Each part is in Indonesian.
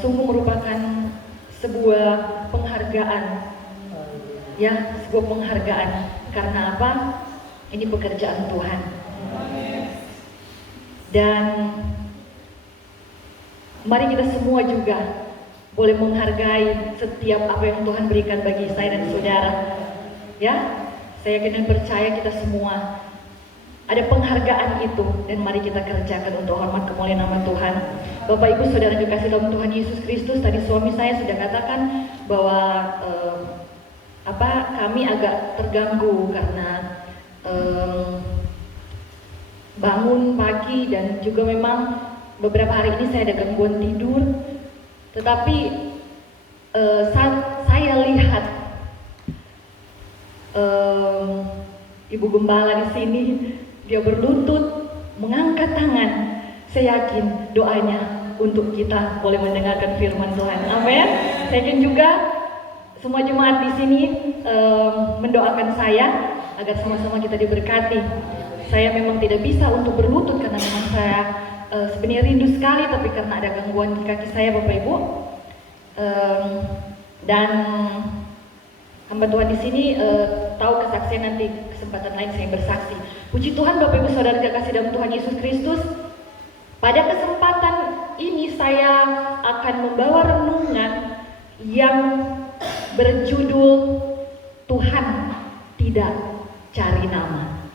sungguh merupakan sebuah penghargaan, ya, sebuah penghargaan. Karena apa? Ini pekerjaan Tuhan. Dan mari kita semua juga boleh menghargai setiap apa yang Tuhan berikan bagi saya dan saudara. Ya, saya yakin dan percaya kita semua ada penghargaan itu, dan mari kita kerjakan untuk hormat kemuliaan nama Tuhan. Bapak Ibu Saudara dikasih dalam Tuhan Yesus Kristus, tadi suami saya sudah katakan bahwa kami agak terganggu karena bangun pagi dan juga memang beberapa hari ini saya ada gangguan tidur. Tetapi saat saya lihat Ibu Gembala di sini, dia berlutut, mengangkat tangan. Saya yakin doanya untuk kita boleh mendengarkan firman Tuhan. Amin. Saya yakin juga semua jemaat di sini mendoakan saya agar sama-sama kita diberkati. Saya memang tidak bisa untuk berlutut karena memang saya sebenarnya rindu sekali, tapi karena ada gangguan di kaki saya, Bapak Ibu. Dan hamba Tuhan di sini tahu kesaksian, nanti kesempatan lain saya bersaksi. Puji Tuhan Bapak Ibu Saudara kekasih dalam Tuhan Yesus Kristus. Pada kesempatan ini saya akan membawa renungan yang berjudul Tuhan tidak cari nama.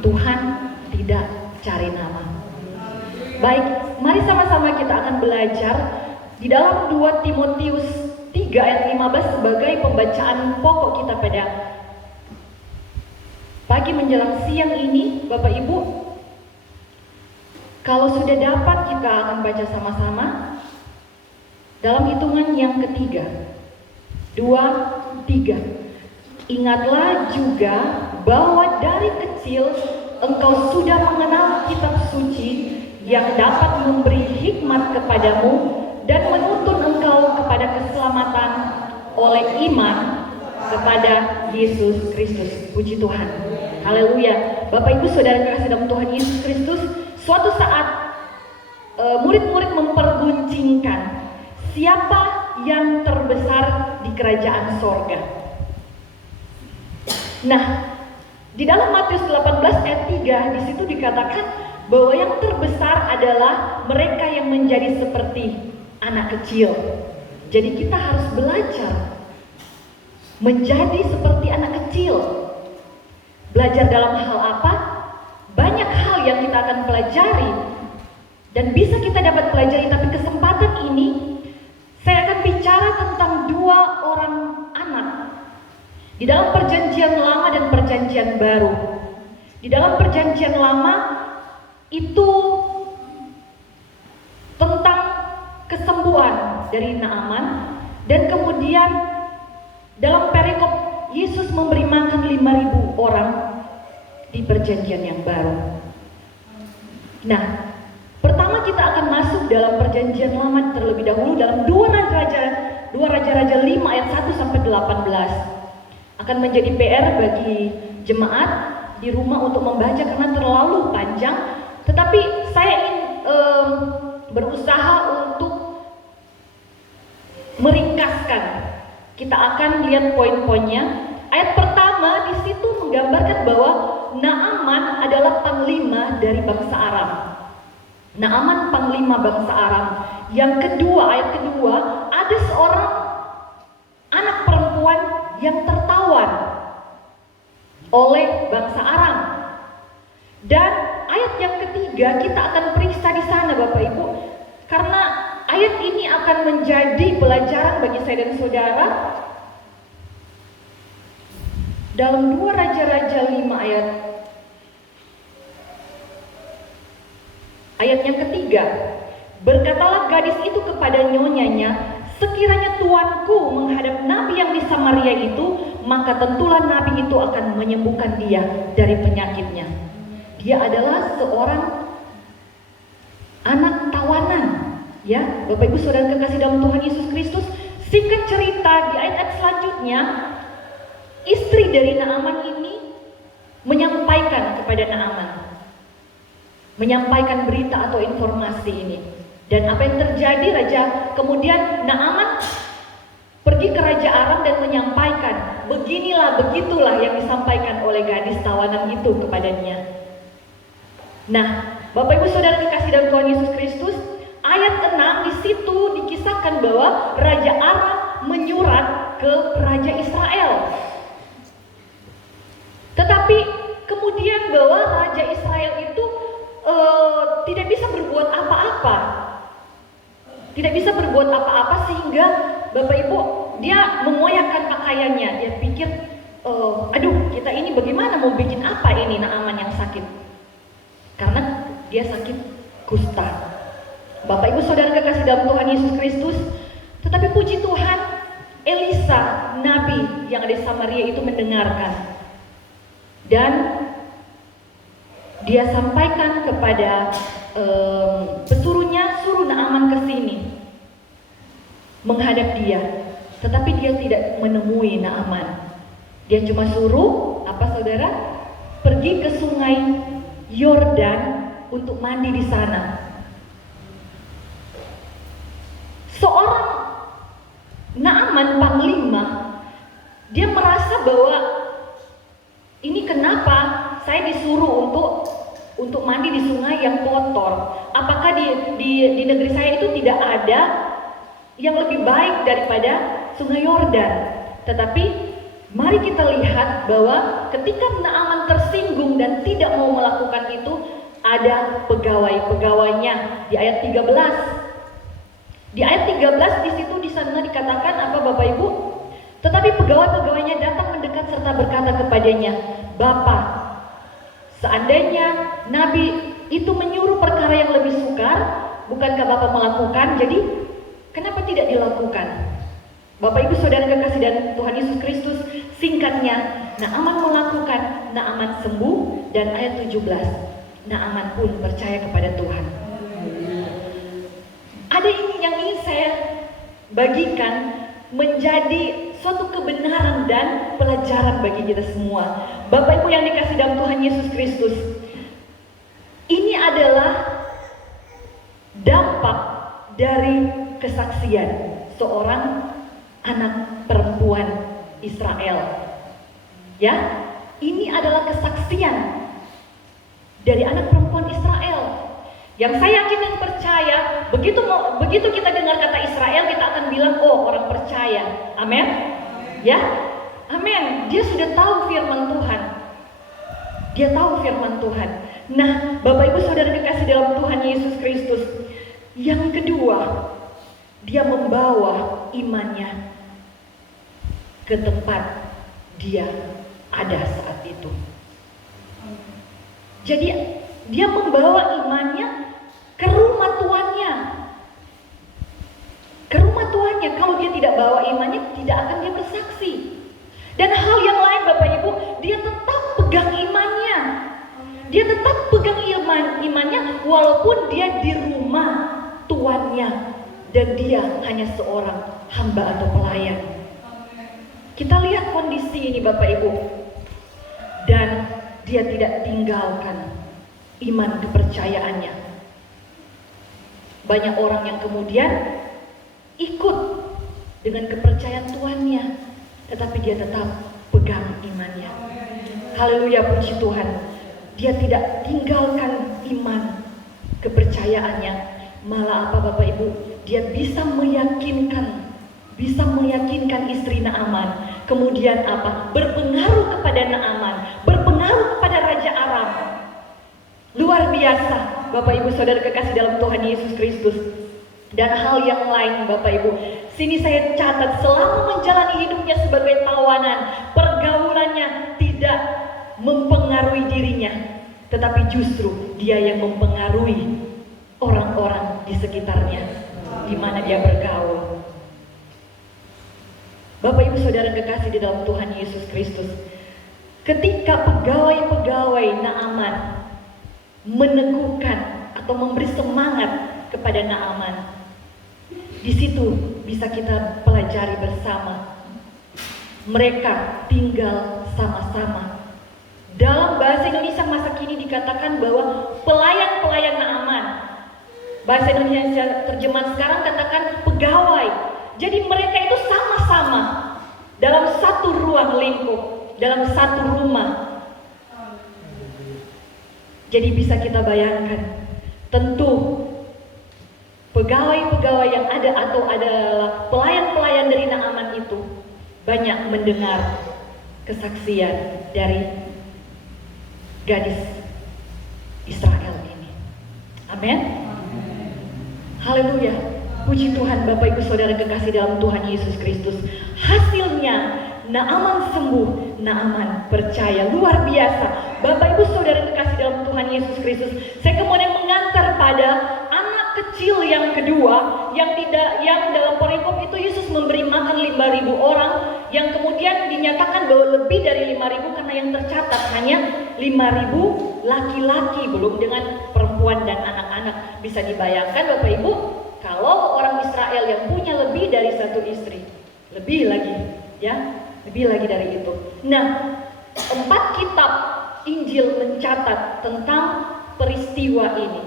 Tuhan tidak cari nama. Baik, mari sama-sama kita akan belajar di dalam 2 Timotius 3 ayat 15 sebagai pembacaan pokok kita pada pagi menjelang siang ini. Bapak Ibu, kalau sudah dapat kita akan baca sama-sama dalam hitungan yang ketiga. 2, 3. Ingatlah juga bahwa dari kecil engkau sudah mengenal kitab suci yang dapat memberi hikmat kepadamu dan menuntun engkau kepada keselamatan oleh iman kepada Yesus Kristus. Puji Tuhan. Haleluya. Bapak Ibu Saudara kekasih dalam Tuhan Yesus Kristus, suatu saat murid-murid memperguncingkan siapa yang terbesar di kerajaan sorga. Nah, di dalam Matius 18 ayat 3 di situ dikatakan bahwa yang terbesar adalah mereka yang menjadi seperti anak kecil. Jadi kita harus belajar menjadi seperti anak kecil. Belajar dalam hal apa? Banyak hal yang kita akan pelajari dan bisa kita dapat pelajari, tapi kesempatan ini saya akan bicara tentang 2 orang anak di dalam perjanjian lama dan perjanjian baru. Di dalam perjanjian lama itu tentang kesembuhan dari Naaman, dan kemudian dalam perikop Yesus memberi makan 5.000 orang di perjanjian yang baru. Nah, pertama kita akan masuk dalam perjanjian lama terlebih dahulu dalam 2 Raja-Raja 5 ayat 1 sampai 18. Akan menjadi PR bagi jemaat di rumah untuk membaca karena terlalu panjang. Tetapi saya ingin berusaha untuk meringkaskan. Kita akan lihat poin-poinnya. Ayat pertama di situ menggambarkan bahwa Naaman adalah panglima dari bangsa Aram. Naaman panglima bangsa Aram. Yang kedua, ayat kedua, ada seorang anak perempuan yang tertawan oleh bangsa Aram. Dan ayat yang ketiga kita akan periksa di sana Bapak Ibu, karena ayat ini akan menjadi pelajaran bagi saya dan saudara. Dalam 2 Raja-Raja 5 ayat yang ketiga, berkatalah gadis itu kepada nyonyanya, sekiranya tuanku menghadap nabi yang di Samaria itu, maka tentulah nabi itu akan menyembuhkan dia dari penyakitnya. Dia adalah seorang anak tawanan, ya Bapak Ibu Saudara kekasih dalam Tuhan Yesus Kristus. Singkat cerita, di ayat-ayat selanjutnya, istri dari Naaman ini menyampaikan kepada Naaman, menyampaikan berita atau informasi ini. Dan apa yang terjadi, kemudian Naaman pergi ke Raja Aram dan menyampaikan, beginilah, begitulah yang disampaikan oleh gadis tawanan itu kepadanya. Nah, Bapak Ibu Saudara dikasih dalam Tuhan Yesus Kristus, ayat 6 di situ dikisahkan bahwa Raja Aram menyurat ke Raja Israel. Tetapi kemudian bahwa Raja Israel itu tidak bisa berbuat apa-apa. Tidak bisa berbuat apa-apa sehingga Bapak Ibu, dia mengoyakkan pakaiannya. Dia pikir, aduh, kita ini bagaimana mau bikin apa ini Naaman yang sakit? Karena dia sakit kusta. Bapak Ibu Saudara kekasih dalam Tuhan Yesus Kristus. Tetapi puji Tuhan, Elisa, nabi yang ada di Samaria itu mendengarkan. Dan dia sampaikan kepada pesuruhnya, suruh Naaman ke sini menghadap dia. Tetapi dia tidak menemui Naaman. Dia cuma suruh, apa saudara? Pergi ke sungai Yordan untuk mandi di sana. Seorang Naaman panglima, dia merasa bahwa ini kenapa saya disuruh untuk mandi di sungai yang kotor? Apakah di negeri saya itu tidak ada yang lebih baik daripada sungai Yordan? Tetapi mari kita lihat bahwa ketika Naaman tersinggung dan tidak mau melakukan itu, ada pegawai-pegawainya di ayat 13. Di ayat 13 di situ di sana dikatakan apa Bapak Ibu? Tetapi pegawai-pegawainya datang mendekat serta berkata kepadanya, "Bapak, seandainya nabi itu menyuruh perkara yang lebih sukar, bukankah Bapak melakukan? Jadi kenapa tidak dilakukan?" Bapak Ibu Saudara kekasih dan Tuhan Yesus Kristus, singkatnya, Naaman melakukan, Naaman sembuh, dan ayat 17, Naaman pun percaya kepada Tuhan. Ada ini yang ingin saya bagikan menjadi suatu kebenaran dan pelajaran bagi kita semua. Bapak Ibu yang dikasih dalam Tuhan Yesus Kristus, ini adalah dampak dari kesaksian seorang anak perempuan Israel. Ya, ini adalah kesaksian dari anak perempuan Israel. Yang saya yakin dan percaya, begitu kita dengar kata Israel, kita akan bilang, oh, orang percaya. Amin. Ya, amin. Dia sudah tahu firman Tuhan. Dia tahu firman Tuhan. Nah, Bapak Ibu Saudara dikasih dalam Tuhan Yesus Kristus, yang kedua, dia membawa imannya ke tempat dia ada saat itu. Jadi dia membawa imannya ke rumah tuannya. Ke rumah tuannya. Kalau dia tidak bawa imannya, tidak akan dia bersaksi. Dan hal yang lain Bapak Ibu, dia tetap pegang imannya. Dia tetap pegang imannya walaupun dia di rumah tuannya. Dan dia hanya seorang hamba atau pelayan. Kita lihat kondisi ini Bapak Ibu. Dan dia tidak tinggalkan iman kepercayaannya. Banyak orang yang kemudian ikut dengan kepercayaan tuannya, tetapi dia tetap pegang imannya. Haleluya, puji Tuhan. Dia tidak tinggalkan iman kepercayaannya. Malah apa Bapak Ibu? Dia bisa meyakinkan istri Naaman. Kemudian apa? Berpengaruh kepada Naaman, berpengaruh kepada Raja Aram. Luar biasa Bapak Ibu Saudara kekasih dalam Tuhan Yesus Kristus. Dan hal yang lain Bapak Ibu, sini saya catat, selama menjalani hidupnya sebagai tawanan, pergaulannya tidak mempengaruhi dirinya, tetapi justru dia yang mempengaruhi orang-orang di sekitarnya, di mana dia bergaul. Bapak Ibu Saudara kekasih di dalam Tuhan Yesus Kristus, ketika pegawai-pegawai Naaman meneguhkan atau memberi semangat kepada Naaman, di situ bisa kita pelajari bersama. Mereka tinggal sama-sama. Dalam bahasa Indonesia masa kini dikatakan bahwa pelayan-pelayan Naaman Bahasa Indonesia terjemahan sekarang katakan pegawai. Jadi mereka itu sama-sama dalam satu ruang lingkup, dalam satu rumah. Jadi bisa kita bayangkan, tentu pegawai-pegawai yang ada atau adalah pelayan-pelayan dari Naaman itu banyak mendengar kesaksian dari gadis Israel ini. Amin. Haleluya. Puji Tuhan Bapak Ibu Saudara kekasih dalam Tuhan Yesus Kristus. Hasilnya Naaman sembuh, Naaman percaya. Luar biasa. Bapak Ibu Saudara kekasih dalam Tuhan Yesus Kristus. Saya kemudian mengantar pada anak kecil yang kedua yang dalam perikop itu Yesus memberi makan 5.000 orang, yang kemudian dinyatakan bahwa lebih dari 5.000 karena yang tercatat hanya 5.000 laki-laki, belum dengan perempuan dan anak-anak. Bisa dibayangkan Bapak Ibu, kalau orang Israel yang punya lebih dari satu istri, lebih lagi ya, lebih lagi dari itu. Nah, 4 kitab Injil mencatat tentang peristiwa ini,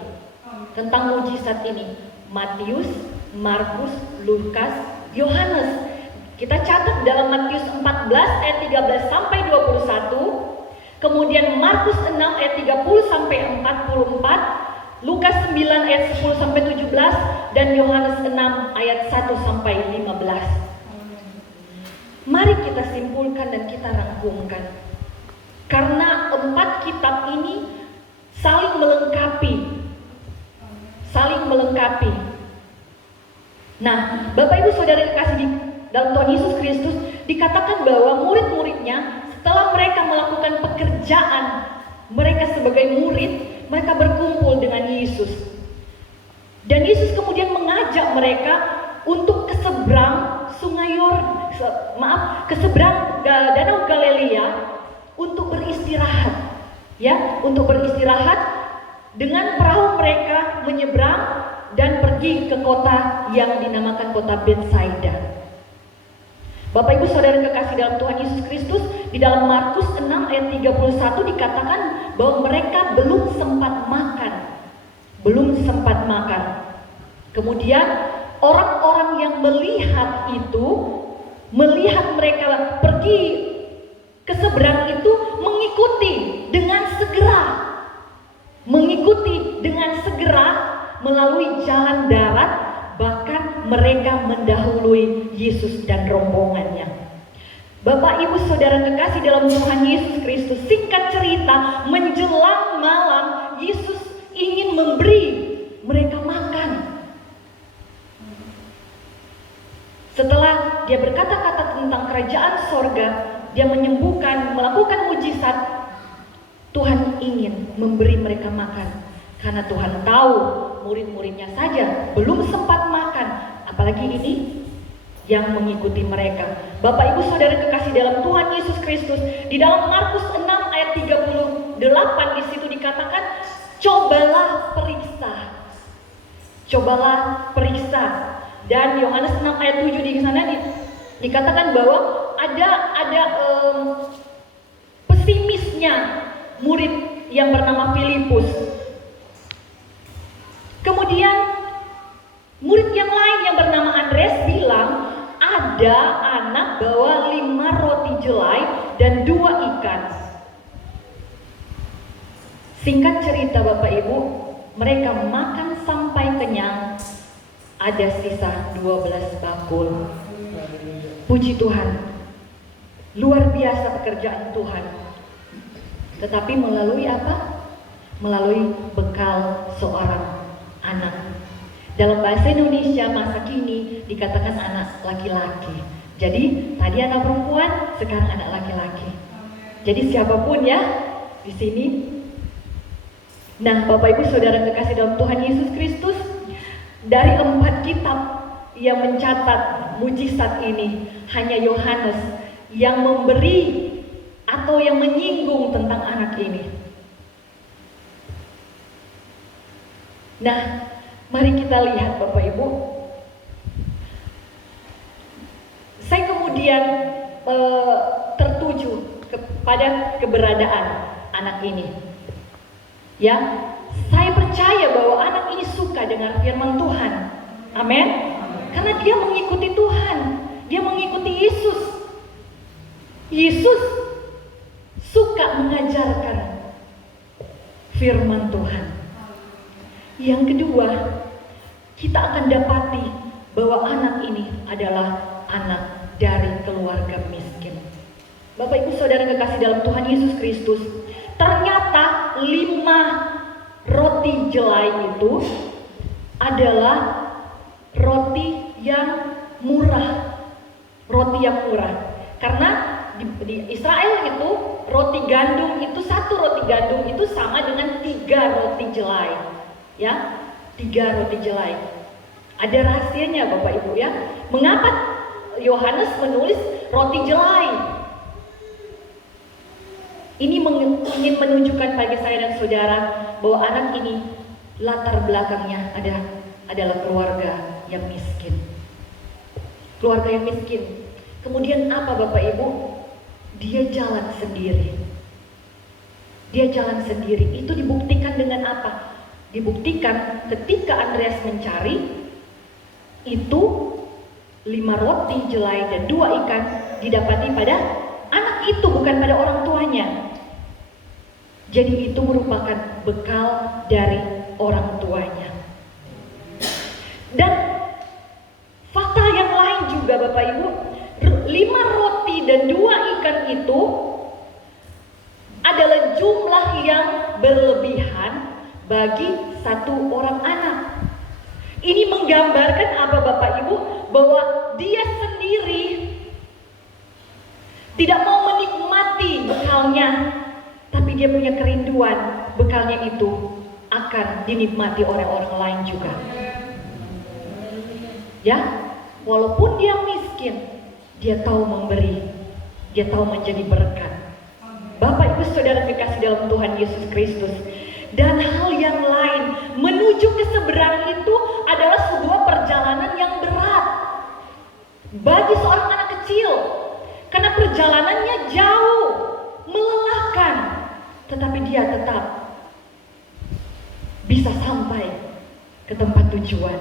tentang mujizat ini. Matius, Markus, Lukas, Yohanes. Kita catat dalam Matius 14 ayat 13 sampai 21, kemudian Markus 6 ayat 30 sampai 44, Lukas 9 ayat 10 sampai 17, dan Yohanes 6 ayat 1 sampai 15. Mari kita simpulkan dan kita rangkumkan. Karena 4 kitab ini saling melengkapi. Nah, Bapak Ibu Saudara yang kasih dalam Tuhan Yesus Kristus, dikatakan bahwa murid-muridnya setelah mereka melakukan pekerjaan mereka sebagai murid, mereka berkumpul dengan Yesus. Dan Yesus kemudian mengajak mereka untuk ke seberang ke seberang Danau Galilea untuk beristirahat. Ya, untuk beristirahat dengan perahu mereka menyeberang dan pergi ke kota yang dinamakan kota Betsaida. Bapak Ibu Saudara kekasih dalam Tuhan Yesus Kristus, di dalam Markus 6 ayat 31 dikatakan bahwa mereka belum sempat makan. Kemudian orang-orang yang melihat mereka pergi ke seberang itu mengikuti dengan segera melalui jalan darat, bahkan mereka mendahului Yesus dan rombongannya. Bapak Ibu Saudara kekasih dalam Tuhan Yesus Kristus, singkat cerita, menjelang malam Yesus ingin memberi mereka makan. Setelah dia berkata-kata tentang kerajaan sorga, dia menyembuhkan, melakukan mujizat, Tuhan ingin memberi mereka makan. Karena Tuhan tahu murid-muridnya saja belum sempat makan, apalagi ini yang mengikuti mereka. Bapak Ibu Saudara kekasih dalam Tuhan Yesus Kristus, di dalam Markus 6 ayat 38 di situ dikatakan, cobalah periksa. Dan Yohanes 6 ayat 7 di sana dikatakan bahwa ada pesimisnya murid yang bernama Filipus. Kemudian murid yang lain yang bernama Andreas bilang, ada anak bawa 5 roti jelai dan 2 ikan. Singkat cerita Bapak Ibu, mereka makan sampai kenyang, ada sisa 12 bakul. Puji Tuhan, luar biasa pekerjaan Tuhan. Tetapi melalui apa? Melalui bekal seorang anak. Dalam bahasa Indonesia masa kini dikatakan anak laki-laki. Jadi tadi anak perempuan, sekarang anak laki-laki. Jadi siapapun ya di sini. Nah, Bapak Ibu Saudara kekasih dalam Tuhan Yesus Kristus, dari 4 kitab yang mencatat mujizat ini, hanya Yohanes yang memberi atau yang menyinggung tentang anak ini. Nah, mari kita lihat Bapak Ibu. Saya kemudian tertuju kepada keberadaan anak ini. Ya, saya percaya bahwa anak ini suka dengan firman Tuhan. Amin. Karena dia mengikuti Tuhan, dia mengikuti Yesus. Yesus suka mengajarkan firman Tuhan. Yang kedua, kita akan dapati bahwa anak ini adalah anak dari keluarga miskin. Bapak Ibu Saudara kekasih dalam Tuhan Yesus Kristus, ternyata 5 roti jelai itu adalah roti yang murah. Roti yang murah. Karena di Israel itu roti gandum itu, satu roti gandum itu sama dengan 3 roti jelai. Ya, 3 roti jelai. Ada rahasianya Bapak Ibu ya. Mengapa Yohanes menulis roti jelai? Ini ingin menunjukkan bagi saya dan saudara bahwa anak ini latar belakangnya adalah keluarga yang miskin. Keluarga yang miskin. Kemudian apa Bapak Ibu? Dia jalan sendiri. Dia jalan sendiri. Itu dibuktikan dengan apa? Dibuktikan ketika Andreas mencari, itu 5 roti jelai dan 2 ikan didapati pada anak itu, bukan pada orang tuanya. Jadi itu merupakan bekal dari orang tuanya. Dan fakta yang lain juga Bapak Ibu, 5 roti dan 2 ikan itu adalah jumlah yang berlebihan bagi satu orang anak. Ini menggambarkan apa Bapak Ibu? Bahwa dia sendiri tidak mau menikmati bekalnya, tapi dia punya kerinduan bekalnya itu akan dinikmati oleh orang lain juga. Ya, walaupun dia miskin, dia tahu memberi, dia tahu menjadi berkat. Bapak Ibu Saudara kekasih dalam Tuhan Yesus Kristus. Dan hal yang lain, menuju ke seberang itu adalah sebuah perjalanan yang berat bagi seorang anak kecil. Karena perjalanannya jauh, melelahkan, tetapi dia tetap bisa sampai ke tempat tujuan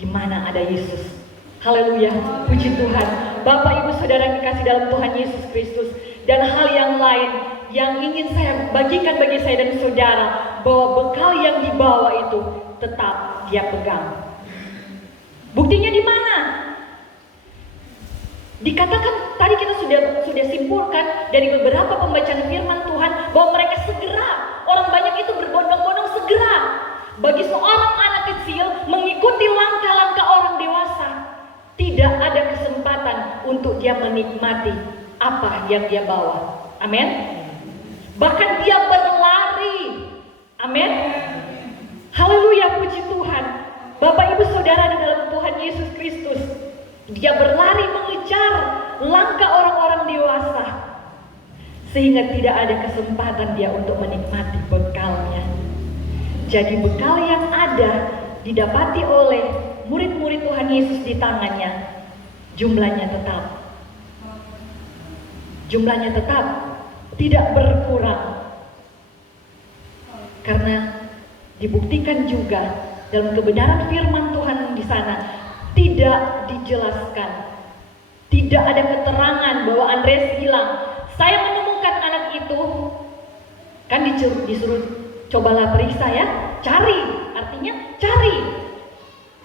di mana ada Yesus. Haleluya, puji Tuhan. Bapak Ibu Saudara kekasih dalam Tuhan Yesus Kristus. Dan hal yang lain yang ingin saya bagikan bagi saya dan saudara, bahwa bekal yang dibawa itu tetap dia pegang. Buktinya di mana? Dikatakan tadi kita sudah simpulkan dari beberapa pembacaan firman Tuhan bahwa mereka segera, orang banyak itu berbondong-bondong segera. Bagi seorang anak kecil mengikuti langkah-langkah orang dewasa, tidak ada kesempatan untuk dia menikmati apa yang dia bawa. Amin. Bahkan dia berlari. Amin. Haleluya, puji Tuhan. Bapak Ibu Saudara di dalam Tuhan Yesus Kristus, dia berlari mengejar langkah orang-orang dewasa, sehingga tidak ada kesempatan dia untuk menikmati bekalnya. Jadi bekal yang ada didapati oleh murid-murid Tuhan Yesus di tangannya, jumlahnya tetap tidak berkurang. Karena dibuktikan juga dalam kebenaran firman Tuhan di sana, tidak dijelaskan, tidak ada keterangan bahwa Andreas bilang, saya menemukan anak itu. Kan disuruh cobalah periksa ya, cari, artinya cari.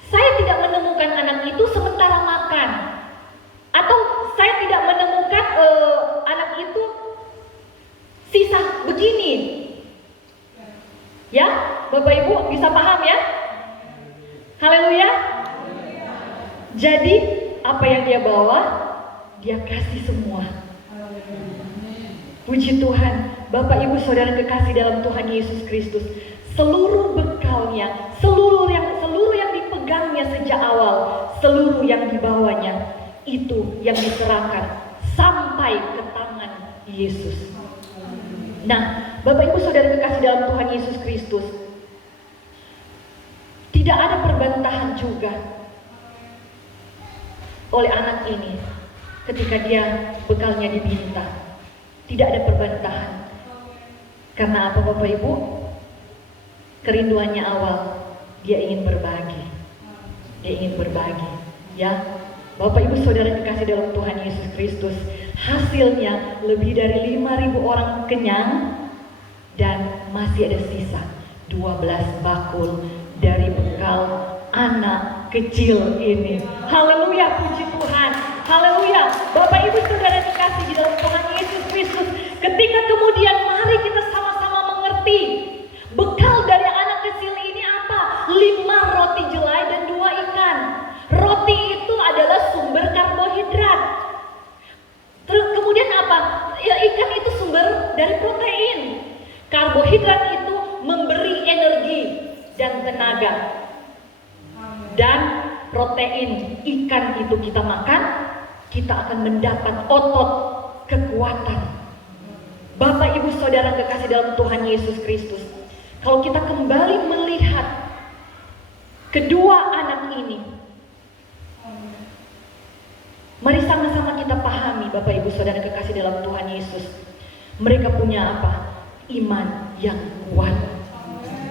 Saya tidak menemukan anak itu sementara makan, atau saya tidak menemukan anak itu sisa begini. Ya, Bapak Ibu bisa paham ya? Haleluya. Jadi apa yang dia bawa, dia kasih semua. Puji Tuhan. Bapak Ibu Saudara kekasih dalam Tuhan Yesus Kristus, seluruh bekalnya, seluruh yang dipegangnya sejak awal, seluruh yang dibawanya, itu yang diserahkan sampai ke tangan Yesus. Nah, Bapak Ibu Saudara kekasih dalam Tuhan Yesus Kristus, tidak ada perbantahan juga oleh anak ini ketika dia bekalnya diminta. Tidak ada perbantahan. Karena apa Bapak Ibu? Kerinduannya awal Dia ingin berbagi. Dia ingin berbagi. Ya, Bapak Ibu Saudara dikasih dalam Tuhan Yesus Kristus, hasilnya lebih dari 5.000 orang kenyang dan masih ada sisa 12 bakul dari bekal anak kecil ini. Haleluya, puji Tuhan. Haleluya. Bapak Ibu Saudara dikasih di dalam Tuhan Yesus Kristus, ketika kemudian mari kita sama-sama mengerti bekal dari anak kecil ini apa? 5 roti jelai dan 2 ikan. Roti itu adalah sumber karbohidrat. Terus kemudian apa? Ya, ikan itu sumber dari protein. Karbohidrat itu memberi energi dan tenaga. Dan protein ikan itu kita makan, kita akan mendapat otot, kekuatan. Bapak Ibu Saudara kekasih dalam Tuhan Yesus Kristus, kalau kita kembali melihat kedua anak ini, mari sama-sama kita pahami Bapak Ibu Saudara kekasih dalam Tuhan Yesus. Mereka punya apa? Iman yang kuat.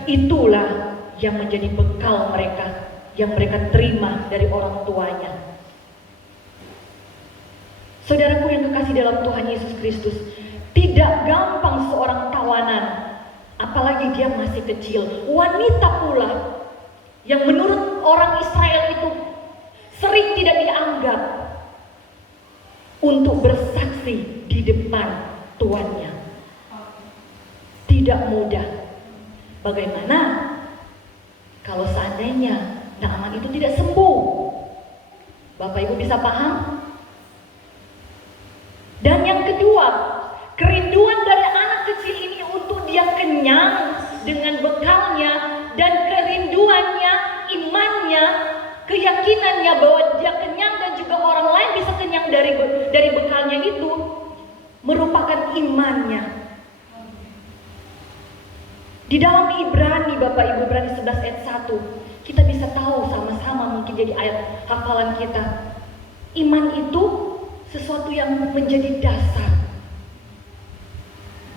Itulah yang menjadi bekal mereka, yang mereka terima dari orang tuanya. Saudaraku yang kekasih dalam Tuhan Yesus Kristus, tidak gampang seorang tawanan, apalagi dia masih kecil, wanita pula, yang menurut orang Israel itu sering tidak dianggap untuk bersaksi di depan tuannya. Tidak mudah. Bagaimana kalau seandainya Naaman itu tidak sembuh? Bapak Ibu bisa paham? Dan yang kedua, kerinduan dari anak kecil ini untuk dia kenyang dengan bekalnya, dan kerinduannya, imannya, keyakinannya bahwa dia kenyang dan juga orang lain bisa kenyang dari bekalnya itu merupakan imannya. Di dalam Ibrani, Bapak Ibu, Ibrani 11 ayat 1, kita bisa tahu sama-sama, mungkin jadi ayat hafalan kita. Iman itu sesuatu yang menjadi dasar.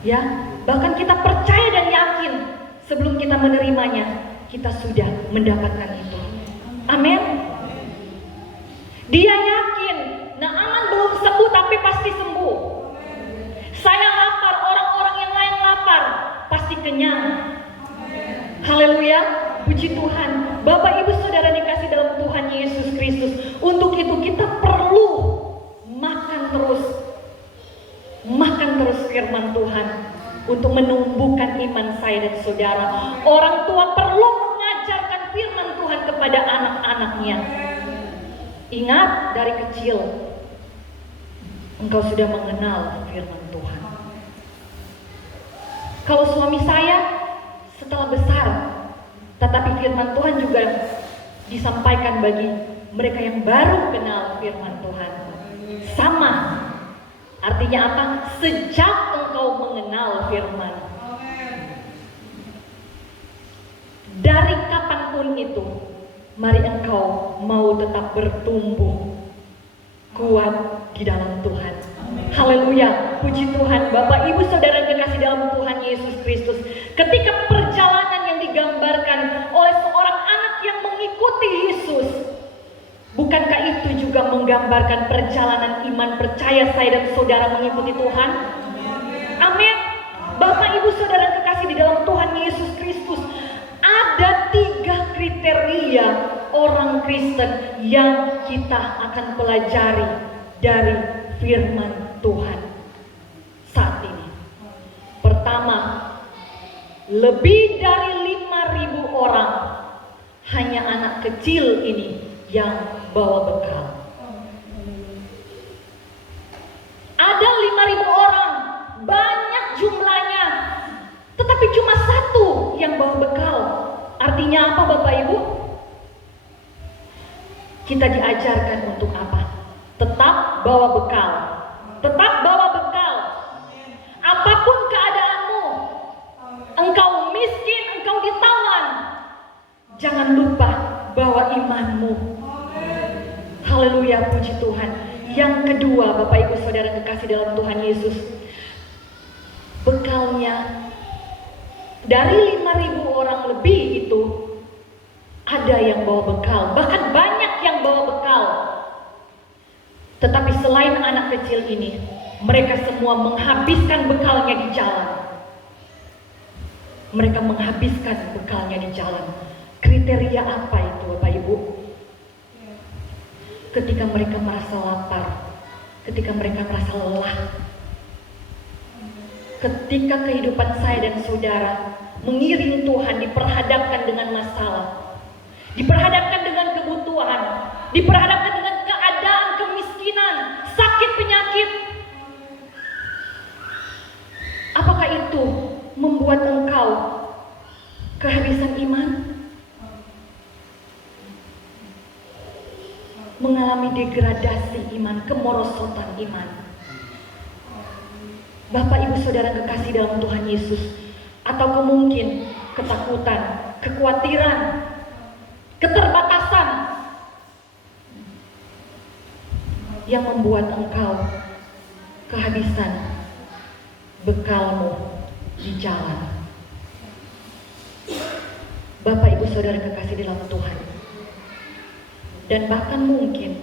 Ya, bahkan kita percaya dan yakin sebelum kita menerimanya, kita sudah mendapatkan itu. Amin. Dia yakin Naaman belum sembuh tapi pasti sembuh. Saya lapar, orang-orang yang lain lapar, pasti kenyang. Haleluya, puji Tuhan. Bapak Ibu Saudara dikasih dalam Tuhan Yesus Kristus, untuk itu kita perlu makan terus firman Tuhan untuk menumbuhkan iman saya dan saudara. Orang tua perlu mengajarkan firman Tuhan kepada anak-anaknya. Ingat, dari kecil engkau sudah mengenal firman Tuhan. Kalau suami saya setelah besar, tetapi firman Tuhan juga disampaikan bagi mereka yang baru kenal firman Tuhan. Sama, artinya apa? Sejak engkau mengenal firman, dari kapanpun itu, mari engkau mau tetap bertumbuh kuat di dalam Tuhan. Haleluya, puji Tuhan. Bapak Ibu Saudara kekasih dalam Tuhan Yesus Kristus, ketika perjalanan yang digambarkan oleh seorang anak yang mengikuti Yesus, bukankah itu juga menggambarkan perjalanan iman percaya saya dan saudara mengikuti Tuhan? Amin. Bapak Ibu Saudara kekasih di dalam Tuhan Yesus Kristus, ada 3 kriteria orang Kristen yang kita akan pelajari dari firman Tuhan saat ini. Pertama, lebih dari 5.000 orang, hanya anak kecil ini yang bawa bekal. Ada 5.000 orang, banyak jumlahnya, tetapi cuma 1 yang bawa bekal. Artinya apa Bapak Ibu? Kita diajarkan untuk apa? Tetap bawa bekal. Tetap bawa bekal. Apapun keadaanmu, engkau miskin, engkau ditawan, jangan lupa bawa imanmu. Haleluya, puji Tuhan. Yang kedua, Bapak Ibu Saudara kekasih dalam Tuhan Yesus, bekalnya dari 5.000 orang lebih itu Ada yang bawa bekal, bahkan banyak yang bawa bekal. Tetapi selain anak kecil ini, mereka semua menghabiskan bekalnya di jalan. Mereka menghabiskan bekalnya di jalan. Kriteria apa itu, Bapak Ibu? Ketika mereka merasa lapar, ketika mereka merasa lelah, ketika kehidupan saya dan saudara mengiring Tuhan, diperhadapkan dengan masalah, diperhadapkan dengan kebutuhan, diperhadapkan dengan keadaan kemiskinan, sakit, penyakit. Apakah itu membuat engkau kehabisan iman? Mengalami degradasi iman, kemerosotan iman. Bapak Ibu Saudara kekasih dalam Tuhan Yesus, atau mungkin ketakutan, kekhawatiran, keterbatasan yang membuat engkau kehabisan bekalmu di jalan. Bapak Ibu Saudara kekasih dalam Tuhan, dan bahkan mungkin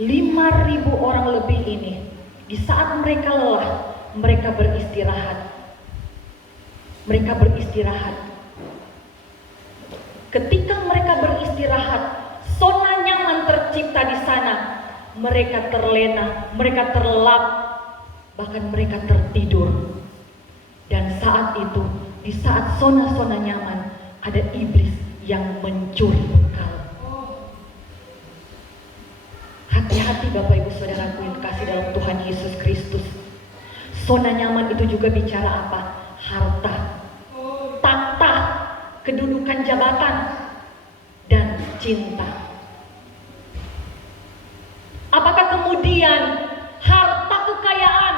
5.000 orang lebih ini, di saat mereka lelah, mereka beristirahat. Mereka beristirahat. Ketika mereka beristirahat, zona nyaman tercipta di sana. Mereka terlena, mereka terlelap, bahkan mereka tertidur. Dan saat itu, di saat zona-zona nyaman, ada iblis yang mencuri bekal. Hati-hati Bapak Ibu Saudaraku yang kasih dalam Tuhan Yesus Kristus. Zona nyaman itu juga bicara apa? Harta, takhta, kedudukan jabatan, dan cinta. Apakah kemudian harta kekayaan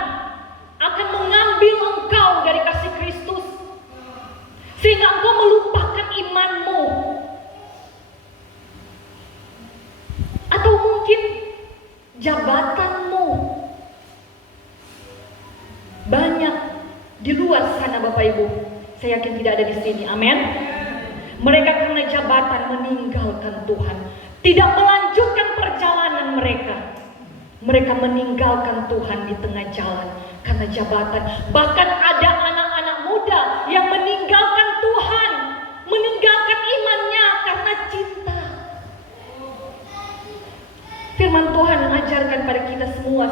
akan mengambil engkau dari kasih Kristus sehingga engkau melupakan imanmu? Atau mungkin jabatanmu? Banyak di luar sana Bapak Ibu, saya yakin tidak ada di sini, amin. Mereka karena jabatan meninggalkan Tuhan, tidak melanjutkan perjalanan mereka. Mereka meninggalkan Tuhan di tengah jalan karena jabatan. Bahkan ada anak-anak muda yang meninggalkan Tuhan, meninggalkan imannya karena cinta. Firman Tuhan mengajarkan pada kita semua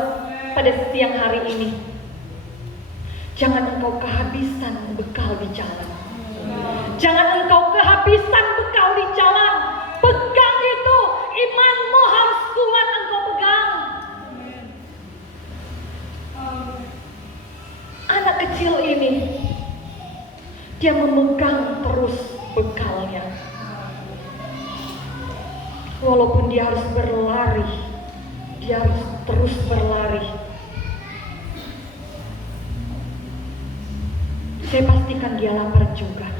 pada siang hari ini, jangan engkau kehabisan bekal di jalan. Jangan engkau kehabisan bekal di jalan. Pegang itu, imanmu harus kuat engkau pegang. Anak kecil ini, dia memegang terus bekalnya. Walaupun dia harus berlari, dia harus terus berlari. Saya pastikan dia lapar juga,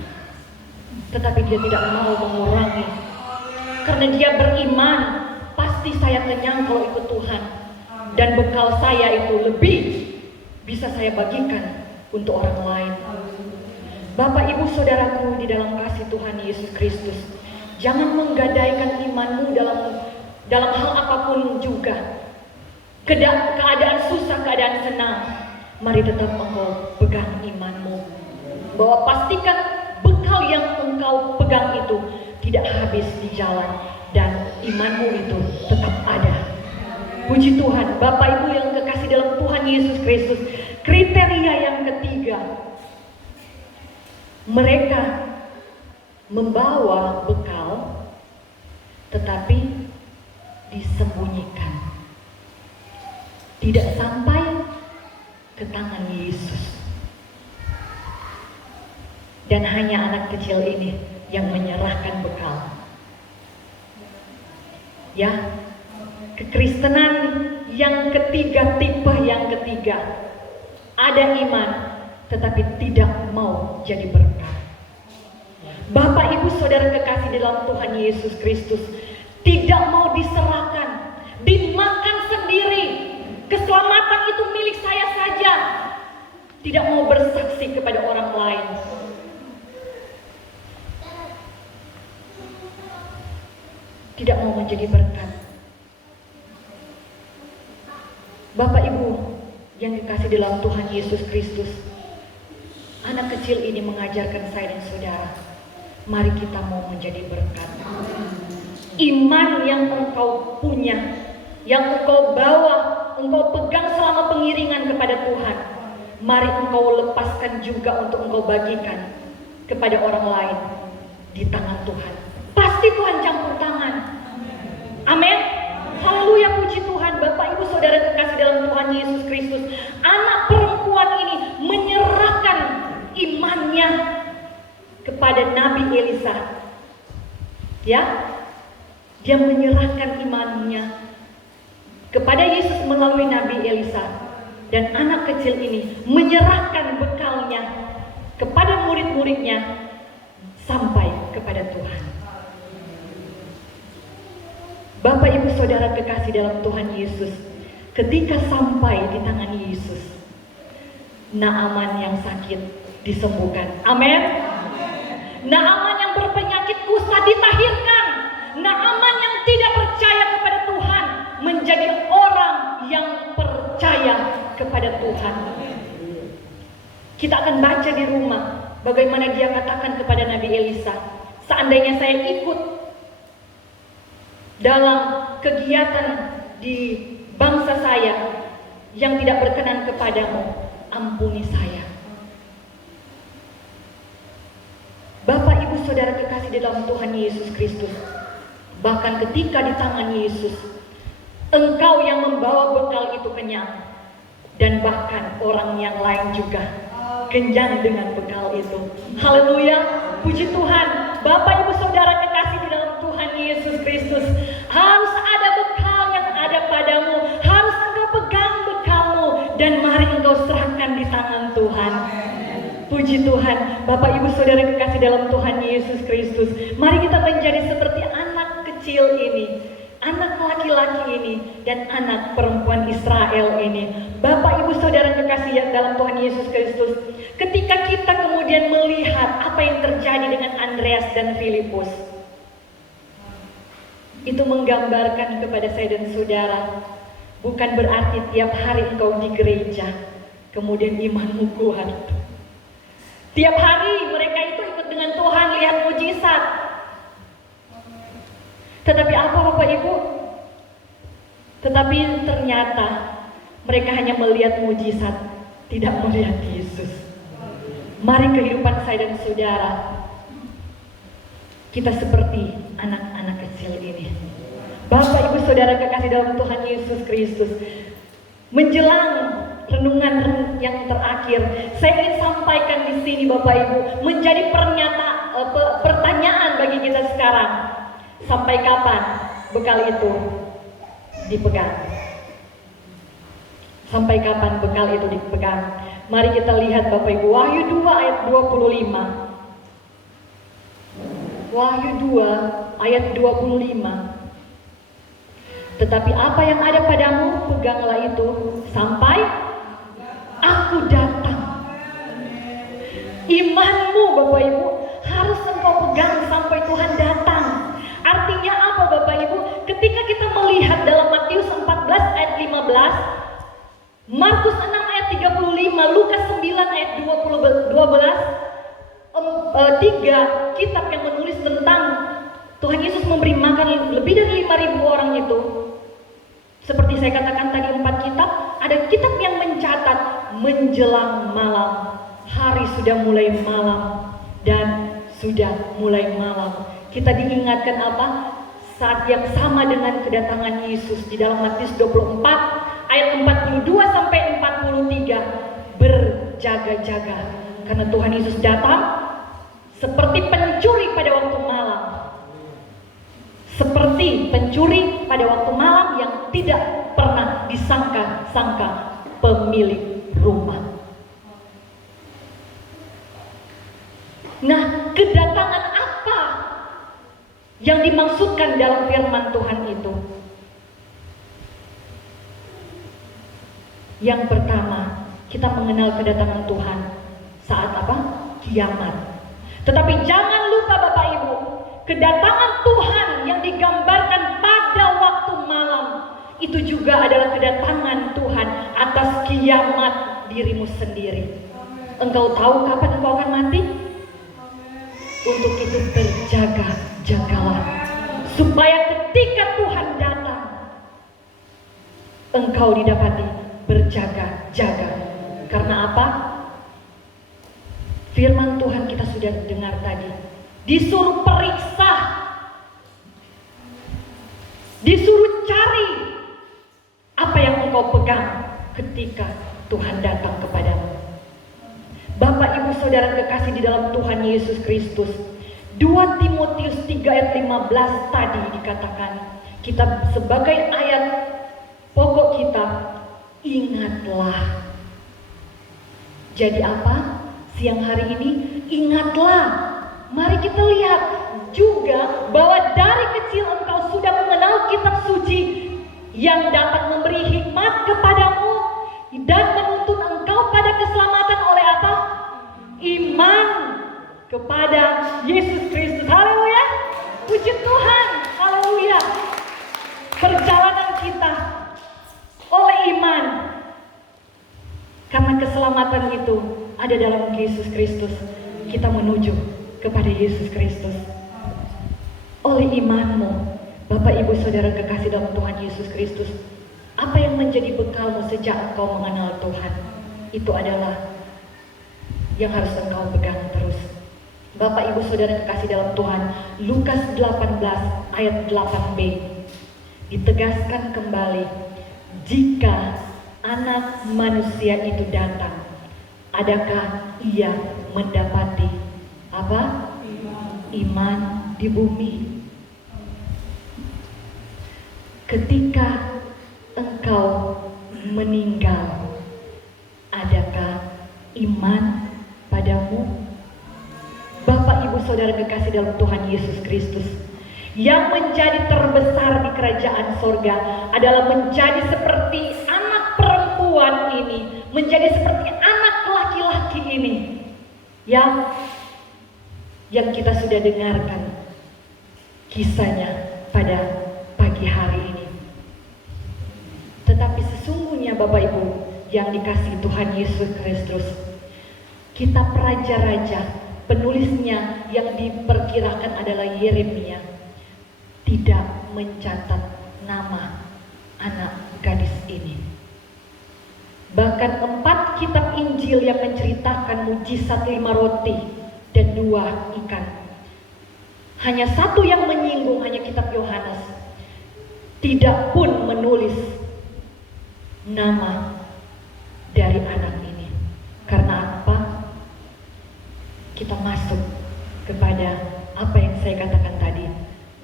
tetapi dia tidak mau mengurangi. Karena dia beriman, pasti saya kenyang kalau ikut Tuhan. Dan bekal saya itu lebih bisa saya bagikan untuk orang lain. Bapak Ibu Saudaraku di dalam kasih Tuhan Yesus Kristus, jangan menggadaikan imanmu dalam hal apapun juga. Keadaan susah, keadaan senang, mari tetap engkau pegang imanmu. Bahwa pastikan bekal yang engkau pegang itu tidak habis di jalan, dan imanmu itu tetap ada. Puji Tuhan. Bapak Ibu yang kekasih dalam Tuhan Yesus Kristus, kriteria yang ketiga, mereka membawa bekal tetapi disembunyikan, tidak sampai ke tangan Yesus. Dan hanya anak kecil ini yang menyerahkan bekal. Ya, kekristenan yang ketiga, tipe yang ketiga, ada iman tetapi tidak mau jadi berkat. Bapak Ibu Saudara kekasih dalam Tuhan Yesus Kristus, tidak mau diserahkan, dimakan sendiri. Keselamatan itu milik saya saja, tidak mau bersaksi kepada orang lain. tidak mau menjadi berkat. Bapak Ibu yang dikasih dalam Tuhan Yesus Kristus, anak kecil ini mengajarkan saya dan saudara, mari kita mau menjadi berkat. Iman yang engkau punya, yang engkau bawa, engkau pegang selama pengiringan kepada Tuhan, mari engkau lepaskan juga untuk engkau bagikan kepada orang lain di tangan Tuhan. Pasti Tuhan campur tangan. Amin. Haleluya, puji Tuhan. Bapak Ibu saudara kekasih dalam Tuhan Yesus Kristus, anak perempuan ini menyerahkan imannya kepada Nabi Elisa. Ya, dia menyerahkan imannya kepada Yesus melalui Nabi Elisa. Dan anak kecil ini menyerahkan bekalnya kepada murid-muridnya sampai kepada Tuhan. Bapak Ibu saudara kekasih dalam Tuhan Yesus, ketika sampai di tangan Yesus, Naaman yang sakit disembuhkan. Amin. Naaman yang berpenyakit kusta ditahirkan. Naaman yang tidak percaya kepada Tuhan menjadi orang yang percaya kepada Tuhan. Kita akan baca di rumah bagaimana dia katakan kepada Nabi Elisa, seandainya saya ikut dalam kegiatan di bangsa saya yang tidak berkenan kepadamu, ampuni saya. Bapak Ibu saudara kekasih dalam Tuhan Yesus Kristus, bahkan ketika di tangan Yesus, engkau yang membawa bekal itu kenyang, dan bahkan orang yang lain juga kenyang dengan bekal itu. Haleluya, puji Tuhan. Bapak Ibu saudara kekasih di dalam Tuhan Yesus Kristus, harus ada bekal yang ada padamu, harus engkau pegang bekalmu, dan mari engkau serahkan di tangan Tuhan. Puji Tuhan. Bapak Ibu saudara kekasih dalam Tuhan Yesus Kristus, mari kita menjadi seperti anak kecil ini, anak laki-laki ini, dan anak perempuan Israel ini. Bapak Ibu saudara kekasih yang dalam Tuhan Yesus Kristus, ketika kita kemudian melihat apa yang terjadi dengan Andreas dan Filipus, itu menggambarkan kepada saya dan saudara, bukan berarti tiap hari engkau di gereja kemudian imanmu kuat. Tiap hari mereka itu ikut dengan Tuhan, lihat mujizat. Tetapi apa Bapak Ibu? Tetapi ternyata mereka hanya melihat mujizat, tidak melihat Yesus. Mari kehidupan saya dan saudara, kita seperti anak-anak kecil ini. Bapak Ibu saudara kekasih dalam Tuhan Yesus Kristus, menjelang renungan yang terakhir, saya ingin sampaikan di sini Bapak Ibu, menjadi pertanyaan bagi kita sekarang. Sampai kapan bekal itu dipegang? Sampai kapan bekal itu dipegang? Mari kita lihat Bapak Ibu, Wahyu 2 ayat 25. Wahyu 2 ayat 25. Tetapi apa yang ada padamu, peganglah itu sampai aku datang. Imanmu Bapak Ibu harus engkau pegang sampai Tuhan datang. Artinya apa Bapak Ibu? Ketika kita melihat dalam Matius 14 ayat 15, Markus 6 ayat 35, Lukas 9 ayat 12, 3 kitab yang menulis tentang Tuhan Yesus memberi makan lebih dari 5.000 orang itu. Seperti saya katakan tadi 4 kitab, ada kitab yang mencatat menjelang malam, hari sudah mulai malam dan sudah mulai malam. Kita diingatkan apa? Saat yang sama dengan kedatangan Yesus di dalam Matius 24 ayat 42 sampai 43, berjaga-jaga karena Tuhan Yesus datang seperti pencuri pada waktu malam. Seperti pencuri pada waktu malam yang tidak pernah disangka-sangka pemilik rumah. Nah, kedatangan apa yang dimaksudkan dalam firman Tuhan itu? Yang pertama, kita mengenal kedatangan Tuhan saat apa? Kiamat. Tetapi jangan lupa Bapak Ibu, kedatangan Tuhan yang digambarkan itu juga adalah kedatangan Tuhan atas kiamat dirimu sendiri. Engkau tahu kapan engkau akan mati? Untuk itu berjaga-jagalah, supaya ketika Tuhan datang, engkau didapati berjaga-jaga. Karena apa? Firman Tuhan kita sudah dengar tadi, disuruh periksa, disuruh cari apa yang engkau pegang ketika Tuhan datang kepadamu. Bapak Ibu Saudara kekasih di dalam Tuhan Yesus Kristus, 2 Timotius 3 ayat 15 tadi dikatakan, kita sebagai ayat pokok kita, ingatlah. Jadi apa? Siang hari ini, ingatlah. Mari kita lihat juga bahwa dari kecil engkau sudah mengenal kitab suci yang dapat memberi hikmat kepadamu dan menuntun engkau pada keselamatan oleh apa? Iman kepada Yesus Kristus. Haleluya. Puji Tuhan. Haleluya. Perjalanan kita oleh iman. Karena keselamatan itu ada dalam Yesus Kristus. Kita menuju kepada Yesus Kristus. Oleh imanmu, Bapak Ibu Saudara kekasih dalam Tuhan Yesus Kristus, apa yang menjadi bekalmu sejak engkau mengenal Tuhan? Itu adalah yang harus engkau pegang terus. Bapak Ibu Saudara kekasih dalam Tuhan, Lukas 18 ayat 8b ditegaskan kembali, jika Anak Manusia itu datang, adakah ia mendapati apa? Iman di bumi. Ketika engkau meninggal, adakah iman padamu? Bapak Ibu Saudara kekasih dalam Tuhan Yesus Kristus, yang menjadi terbesar di kerajaan sorga adalah menjadi seperti anak perempuan ini, menjadi seperti anak laki-laki ini yang kita sudah dengarkan kisahnya pada pagi hari ini. Tetapi sesungguhnya Bapak Ibu yang dikasihi Tuhan Yesus Kristus, kitab raja-raja, penulisnya yang diperkirakan adalah Yeremia, tidak mencatat nama anak gadis ini. Bahkan 4 kitab Injil yang menceritakan mujizat 5 roti dan 2 ikan, hanya 1 yang menyinggung, hanya kitab Yohanes, tidak pun menulis nama dari anak ini. Karena apa? Kita masuk kepada apa yang saya katakan tadi,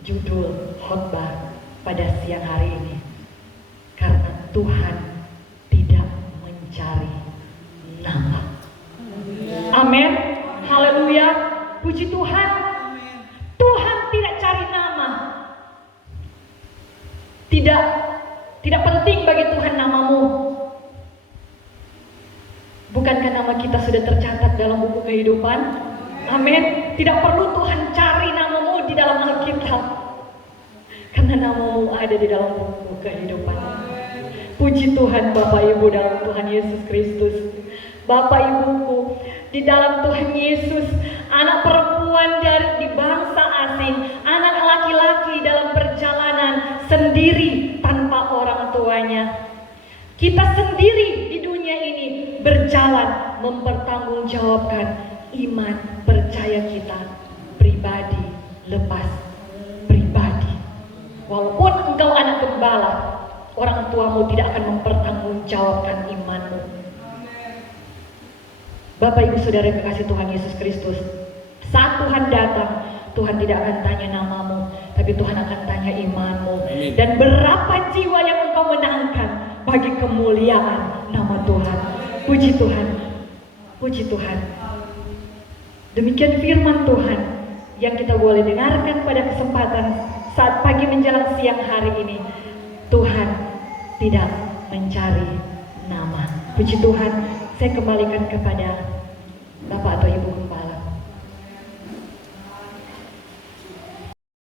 judul khotbah pada siang hari ini. Karena Tuhan tidak mencari nama. Amin. Haleluya. Puji Tuhan. Tuhan tidak cari nama. Tidak penting bagi Tuhan namamu. Bukankah nama kita sudah tercatat dalam buku kehidupan? Amin. Tidak perlu Tuhan cari namamu di dalam Alkitab, karena namamu ada di dalam buku kehidupan. Puji Tuhan Bapak Ibu dalam Tuhan Yesus Kristus. Bapak Ibuku di dalam Tuhan Yesus, anak perempuan dari di bangsa asing, anak laki-laki dalam perjalanan sendiri tanpa orang tuanya. Kita sendiri di dunia ini berjalan mempertanggungjawabkan iman percaya kita pribadi lepas pribadi. Walaupun engkau anak gembala, orang tuamu tidak akan mempertanggungjawabkan imanmu. Bapak Ibu Saudara kekasih Tuhan Yesus Kristus, saat Tuhan datang, Tuhan tidak akan tanya namamu, tapi Tuhan akan tanya imanmu. Amin. Dan berapa jiwa yang engkau menangkan bagi kemuliaan nama Tuhan. Puji Tuhan. Puji Tuhan. Demikian firman Tuhan yang kita boleh dengarkan pada kesempatan saat pagi menjelang siang hari ini. Tuhan tidak mencari nama. Puji Tuhan. Saya kembalikan kepada Bapak atau Ibu.